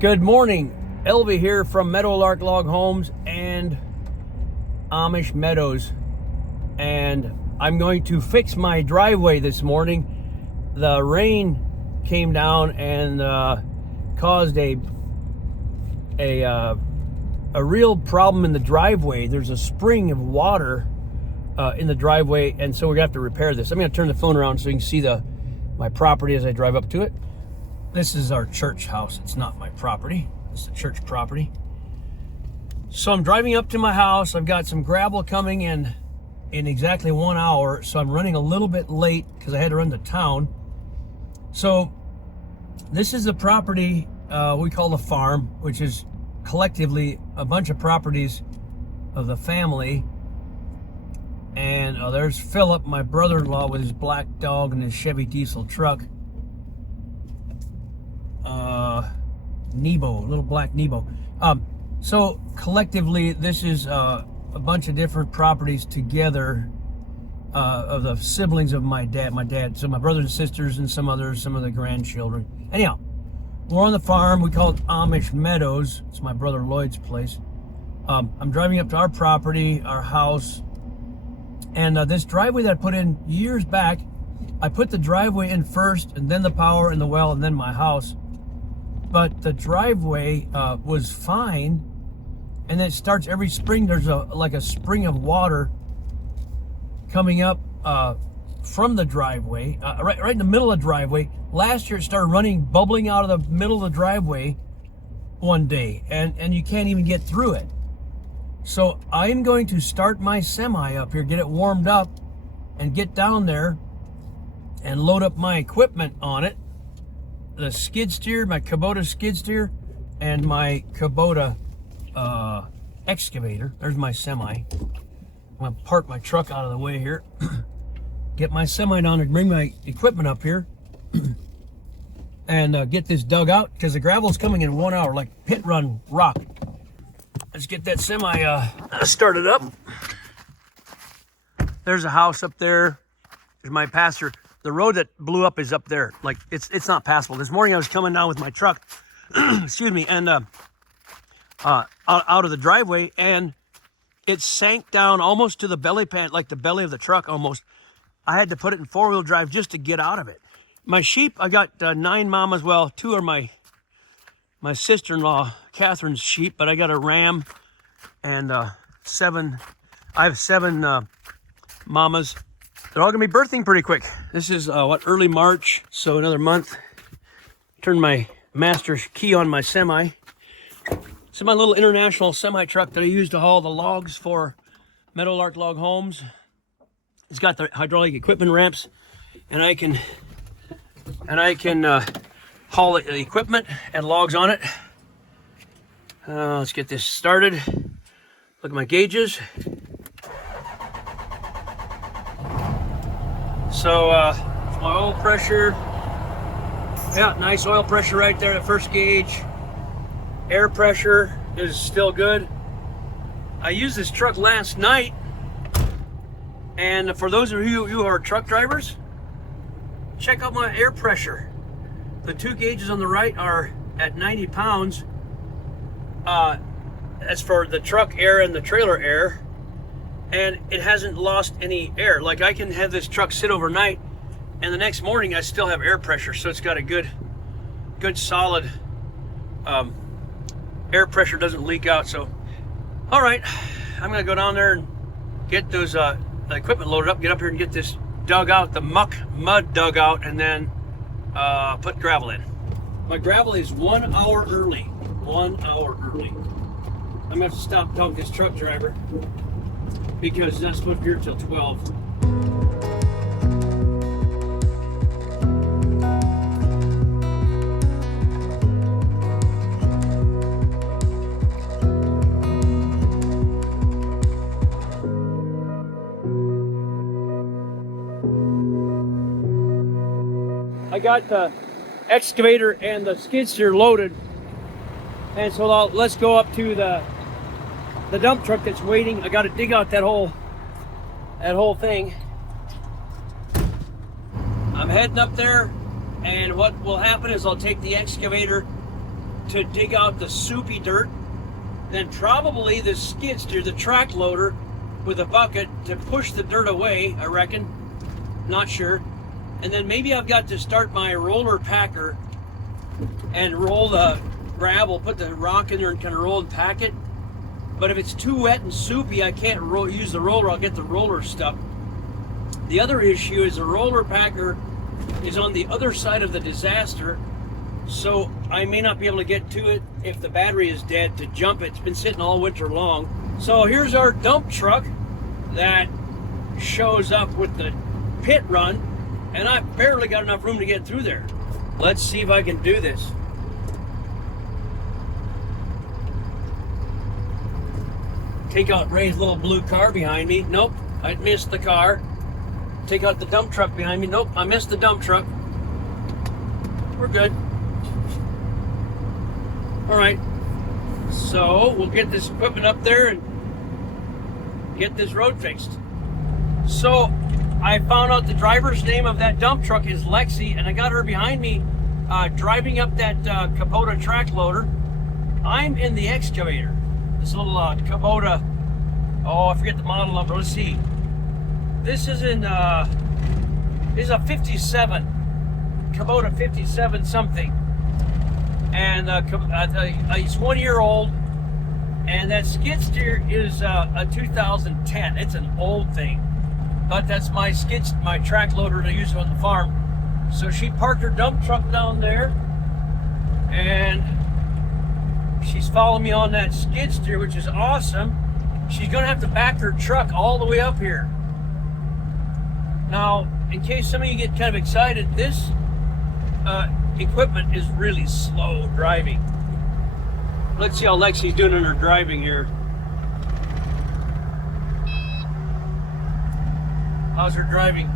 Good morning, Elvie here from Meadowlark Log Homes and Amish Meadows, and I'm going to fix my driveway this morning. The rain came down and caused a real problem in the driveway. There's a spring of water in the driveway, and so we're gonna have to repair this. I'm gonna turn the phone around so you can see my property as I drive up to it. This is our church house. It's not my property. It's the church property. So I'm driving up to my house. I've got some gravel coming in exactly 1 hour. So I'm running a little bit late because I had to run to town. So this is the property we call the farm, which is collectively a bunch of properties of the family. And there's Philip, my brother-in-law, with his black dog and his Chevy diesel truck. Nebo, little black Nebo. So collectively, this is a bunch of different properties together of the siblings of my dad. So my brothers and sisters and some of the grandchildren. Anyhow, we're on the farm. We call it Amish Meadows. It's my brother Lloyd's place. I'm driving up to our property, our house, and this driveway that I put in years back, I put the driveway in first, and then the power and the well, and then my house. But the driveway was fine, and then it starts every spring. There's like a spring of water coming up from the driveway, right in the middle of the driveway. Last year it started bubbling out of the middle of the driveway one day, and you can't even get through it. So I'm going to start my semi up here, get it warmed up, and get down there and load up my equipment on it. The skid steer, my Kubota skid steer, and my Kubota excavator. There's my semi. I'm gonna park my truck out of the way here. Get my semi down and bring my equipment up here and get this dug out, because the gravel's coming in 1 hour, like pit run rock. Let's get that semi started up. There's a house up there. There's my pasture. The road that blew up is up there. Like it's not passable. This morning I was coming down with my truck, excuse me, and out of the driveway, and it sank down almost to the belly pan, like the belly of the truck almost. I had to put it in 4-wheel drive just to get out of it. My sheep, I got 9 mamas. Well, 2 are my sister-in-law Catherine's sheep, but I got a ram and 7. I have 7 mamas. They're all gonna be birthing pretty quick. This is early March, so another month. Turn my master key on my semi. This is my little international semi truck that I use to haul the logs for Meadowlark Log Homes. It's got the hydraulic equipment ramps, and I can haul the equipment and logs on it. Let's get this started. Look at my gauges. So my oil pressure, yeah, nice oil pressure right there, the first gauge. Air pressure is still good. I used this truck last night, and for those of you who are truck drivers, check out my air pressure. The 2 gauges on the right are at 90 pounds. That's for the truck air and the trailer air. And it hasn't lost any air. Like, I can have this truck sit overnight, and the next morning I still have air pressure. So it's got a good solid air pressure, doesn't leak out. So, all right, I'm gonna go down there and get those the equipment loaded up, get up here and get this dug out, the mud dug out, and then put gravel in. My gravel is 1 hour early. 1 hour early. I'm gonna have to stop talking to this truck driver, because it's not supposed to be here till 12. I got the excavator and the skid steer loaded, and so let's go up to the dump truck that's waiting. I got to dig out that whole thing. I'm heading up there, and what will happen is I'll take the excavator to dig out the soupy dirt, then probably the skid steer, the track loader with a bucket to push the dirt away, I reckon. Not sure. And then maybe I've got to start my roller packer and roll the gravel, put the rock in there and kind of roll and pack it. But if it's too wet and soupy, I can't use the roller. I'll get the roller stuck. The other issue is the roller packer is on the other side of the disaster, so I may not be able to get to it if the battery is dead to jump it. It's been sitting all winter long. So here's our dump truck that shows up with the pit run, and I've barely got enough room to get through there. Let's see if I can do this. Take out Ray's little blue car behind me. Nope, I missed the car. Take out the dump truck behind me. Nope, I missed the dump truck. We're good. All right, so we'll get this equipment up there and get this road fixed. So I found out the driver's name of that dump truck is Lexi, and I got her behind me driving up that Kubota track loader. I'm in the excavator. This little Kubota, oh, I forget the model number. Let's see. This is in, this is a 57, Kubota 57 something. And it's 1 year old, and that skid steer is a 2010. It's an old thing, but that's my track loader to use on the farm. So she parked her dump truck down there, and she's following me on that skid steer, which is awesome. She's gonna have to back her truck all the way up here. Now, in case some of you get kind of excited, this equipment is really slow driving. Let's see how Lexi's doing in her driving here. How's her driving?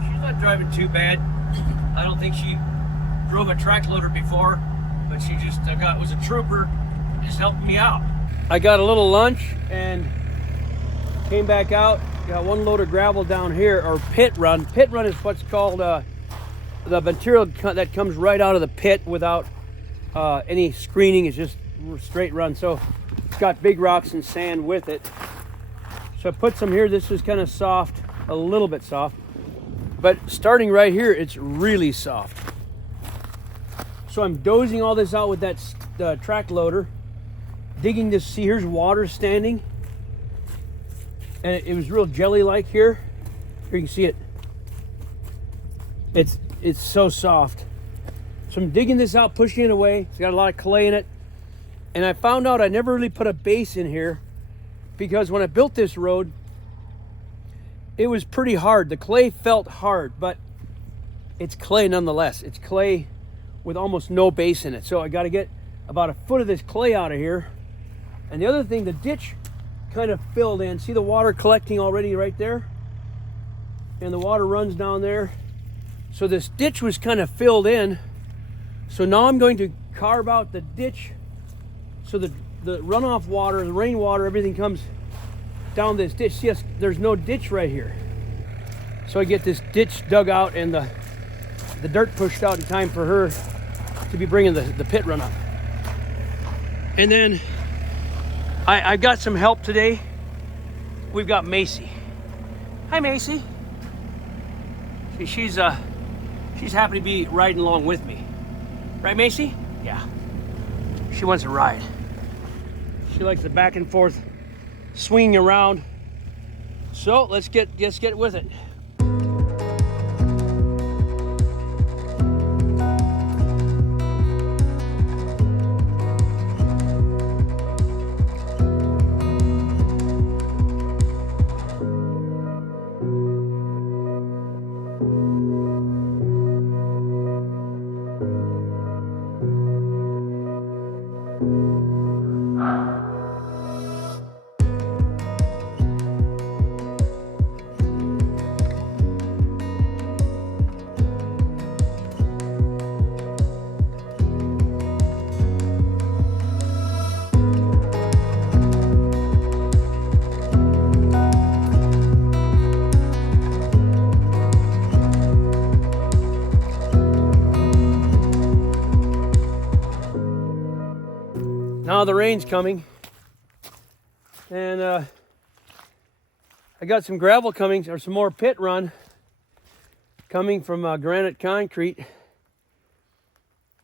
She's not driving too bad. I don't think she drove a track loader before, but she just was a trooper, just helping me out. I got a little lunch and came back out. Got one load of gravel down here, or pit run. Pit run is what's called the material that comes right out of the pit without any screening. It's just straight run. So it's got big rocks and sand with it. So I put some here. This is kind of soft, a little bit soft. But starting right here, it's really soft. So I'm dozing all this out with that track loader, digging this. See, here's water standing. And it was real jelly-like here. Here you can see it. It's so soft. So I'm digging this out, pushing it away. It's got a lot of clay in it. And I found out I never really put a base in here because when I built this road, it was pretty hard. The clay felt hard, but it's clay nonetheless. It's clay with almost no base in it. So I got to get about a foot of this clay out of here. And the other thing, the ditch kind of filled in. See the water collecting already right there? And the water runs down there. So this ditch was kind of filled in. So now I'm going to carve out the ditch so the runoff water, the rainwater, everything comes down this ditch. See, there's no ditch right here. So I get this ditch dug out and the dirt pushed out in time for her to be bringing the pit run up. And then I've got some help today. We've got Macy. Hi, Macy. She's happy to be riding along with me. Right, Macy? Yeah. She wants to ride. She likes the back and forth swinging around. So let's get with it. Now the rain's coming, and I got some gravel coming, or some more pit run coming from granite concrete,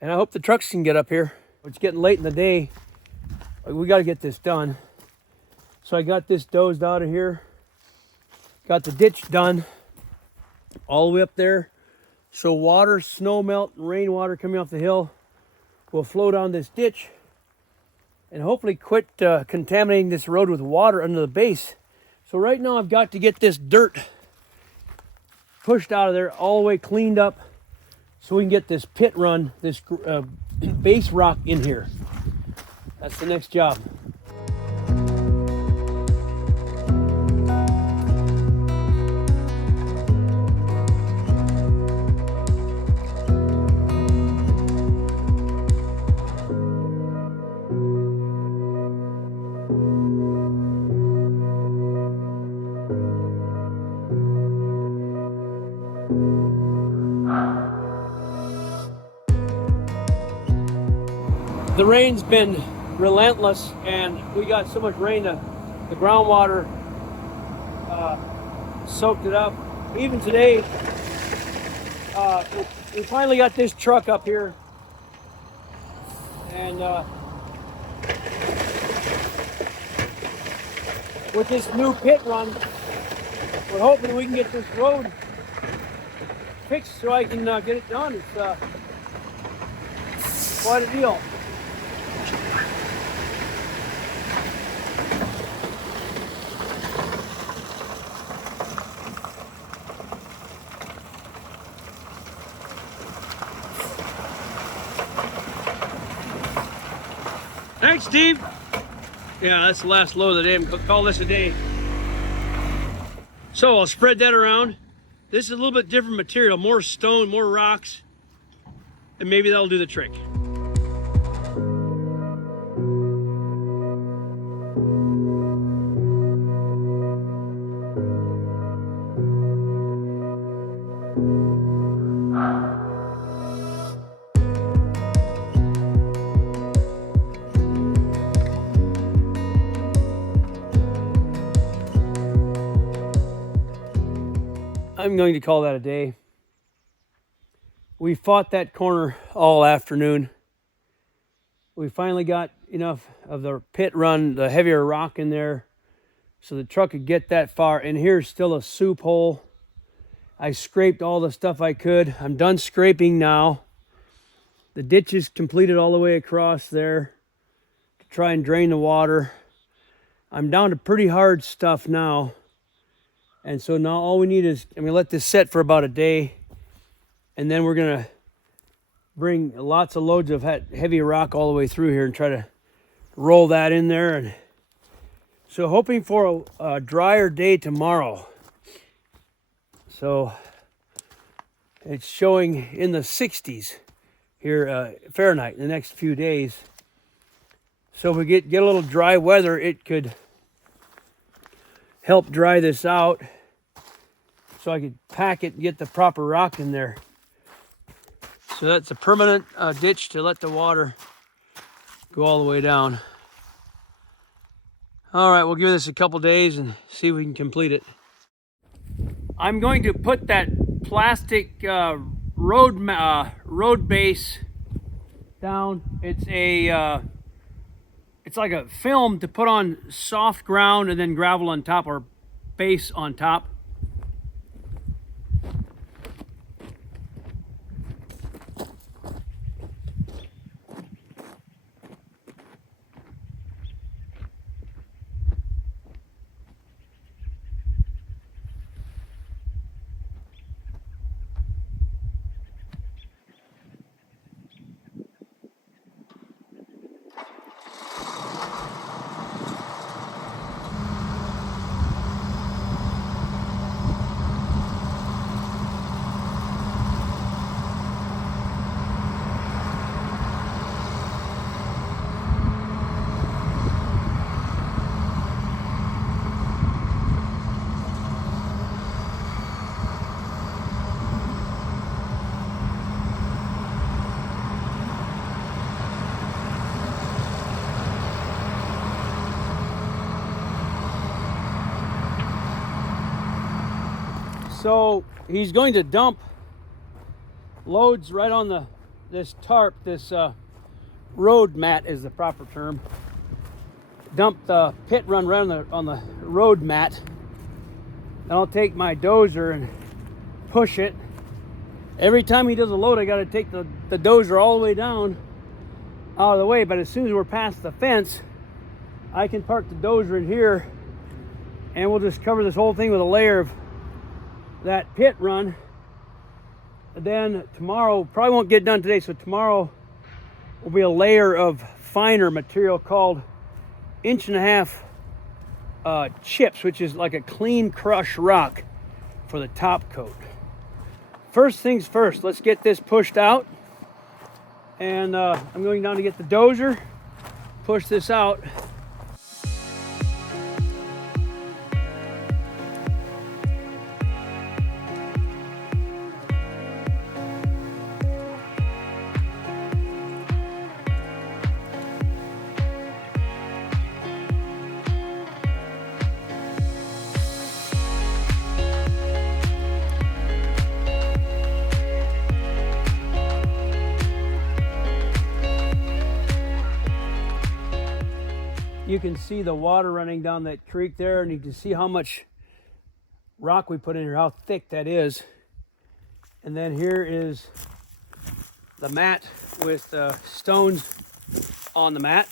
and I hope the trucks can get up here. It's getting late in the day. We got to get this done. So I got this dozed out of here, got the ditch done all the way up there, so water, snow melt, and rainwater coming off the hill will flow down this ditch and hopefully quit contaminating this road with water under the base. So right now I've got to get this dirt pushed out of there, all the way cleaned up, so we can get this pit run, this base rock in here. That's the next job. The rain's been relentless, and we got so much rain that the groundwater soaked it up. Even today, we finally got this truck up here, and with this new pit run, we're hoping we can get this road fixed so I can get it done. It's quite a deal. Thanks, Steve. Yeah, that's the last load of the day. I'm gonna call this a day. So I'll spread that around. This is a little bit different material, more stone, more rocks, and maybe that'll do the trick. I'm going to call that a day. We fought that corner all afternoon. We finally got enough of the pit run, the heavier rock in there, so the truck could get that far. And here's still a soup hole. I scraped all the stuff I could. I'm done scraping now. The ditch is completed all the way across there to try and drain the water. I'm down to pretty hard stuff now. And so now all we need is, I'm gonna let this set for about a day, and then we're gonna bring lots of loads of heavy rock all the way through here and try to roll that in there. And so hoping for a drier day tomorrow. So it's showing in the 60s here, Fahrenheit, in the next few days. So if we get a little dry weather, it could help dry this out so I could pack it and get the proper rock in there. So that's a permanent ditch to let the water go all the way down. All right, we'll give this a couple days and see if we can complete it. I'm going to put that plastic road base down. It's like a film to put on soft ground and then gravel on top, or base on top. So he's going to dump loads right on this tarp, this road mat is the proper term. Dump the pit run right on the road mat. And I'll take my dozer and push it. Every time he does a load, I got to take the dozer all the way down out of the way. But as soon as we're past the fence, I can park the dozer in here, and we'll just cover this whole thing with a layer of that pit run. And then tomorrow, probably won't get done today, so tomorrow will be a layer of finer material called 1.5 inch chips, which is like a clean crushed rock for the top coat. First things first, let's get this pushed out. And I'm going down to get the dozer, push this out. You can see the water running down that creek there, and you can see how much rock we put in here, how thick that is. And then here is the mat with stones on the mat.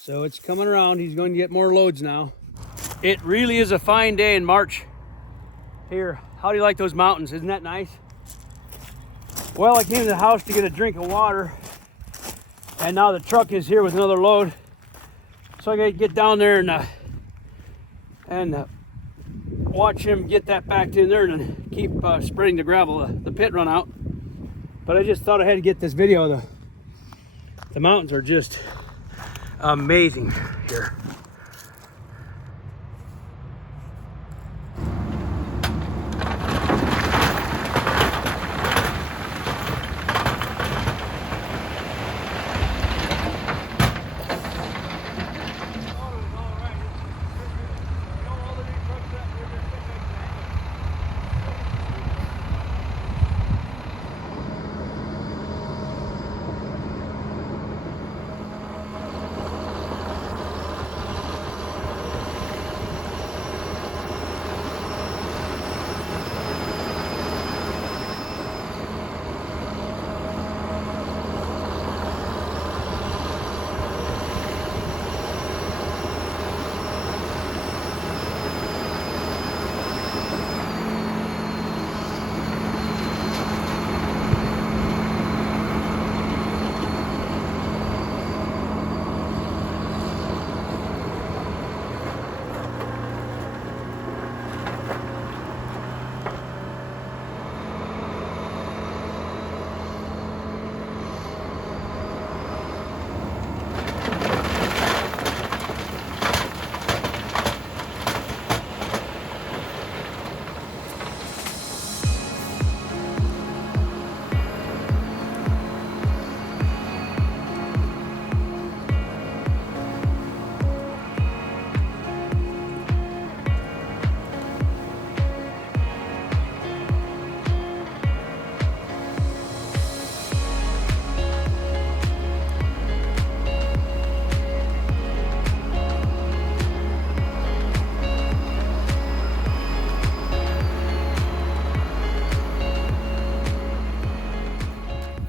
So it's coming around. He's going to get more loads now. It really is a fine day in March here. How do you like those mountains? Isn't that nice? Well, I came to the house to get a drink of water, and now the truck is here with another load. So I gotta get down there and watch him get that back in there and keep spreading the gravel, the pit run out. But I just thought I had to get this video. The mountains are just amazing here.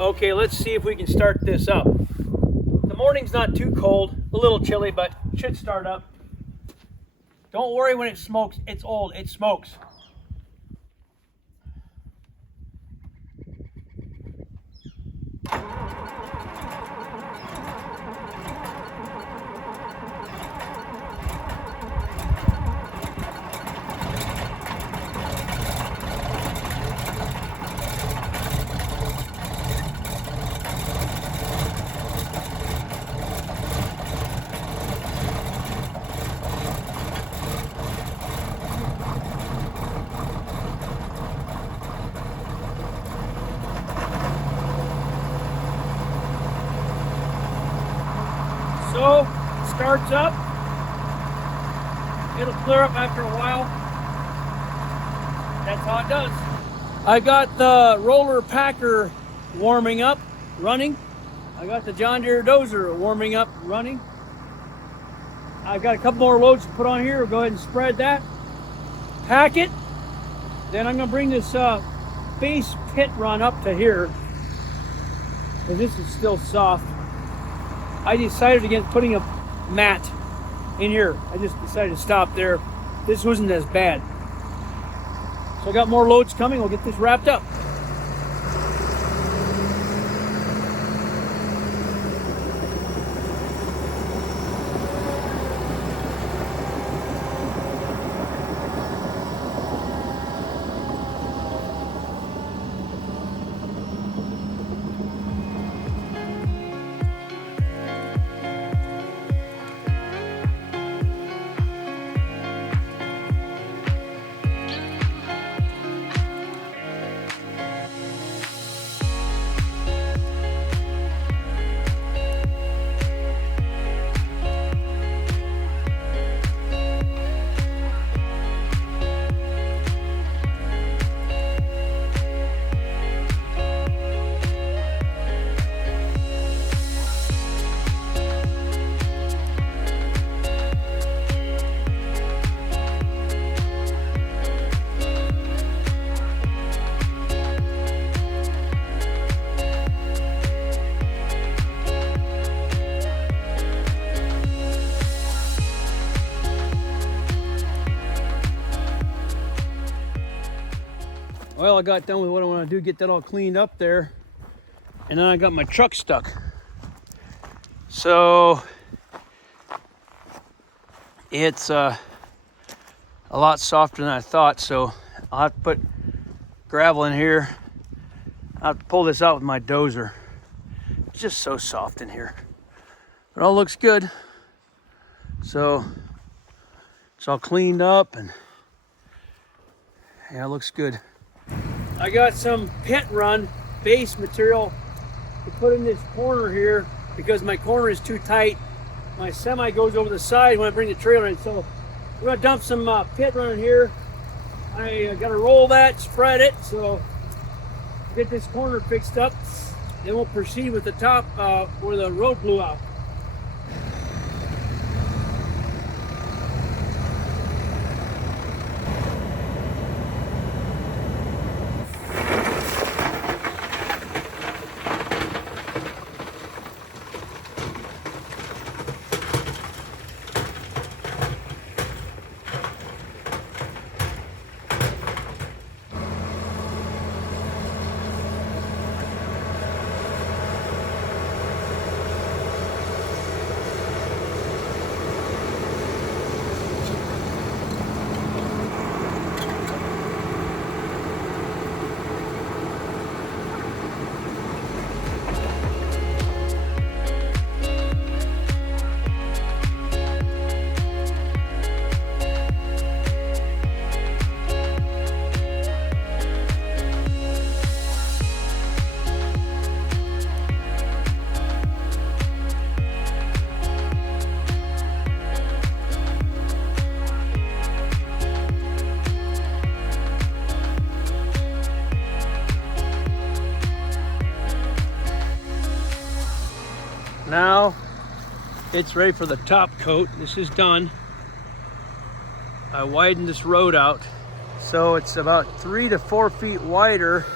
Okay, let's see if we can start this up. The morning's not too cold, a little chilly, but should start up. Don't worry when it smokes, it's old, it smokes. So, it starts up. It'll clear up after a while. That's how it does. I got the roller packer warming up, running. I got the John Deere dozer warming up, running. I've got a couple more loads to put on here. We'll go ahead and spread that. Pack it. Then I'm gonna bring this base pit run up to here. And this is still soft. I decided against putting a mat in here. I just decided to stop there. This wasn't as bad. So I got more loads coming. We'll get this wrapped up. Well, I got done with what I want to do, get that all cleaned up there. And then I got my truck stuck. So it's a lot softer than I thought. So I'll have to put gravel in here. I'll have to pull this out with my dozer. It's just so soft in here. But it all looks good. So it's all cleaned up and yeah, it looks good. I got some pit run base material to put in this corner here because my corner is too tight. My semi goes over the side when I bring the trailer in. So we're gonna dump some pit run in here. I gotta roll that, spread it, so get this corner fixed up. Then we'll proceed with the top where the road blew out. Now it's ready for the top coat. This is done. I widened this road out so it's about 3 to 4 feet wider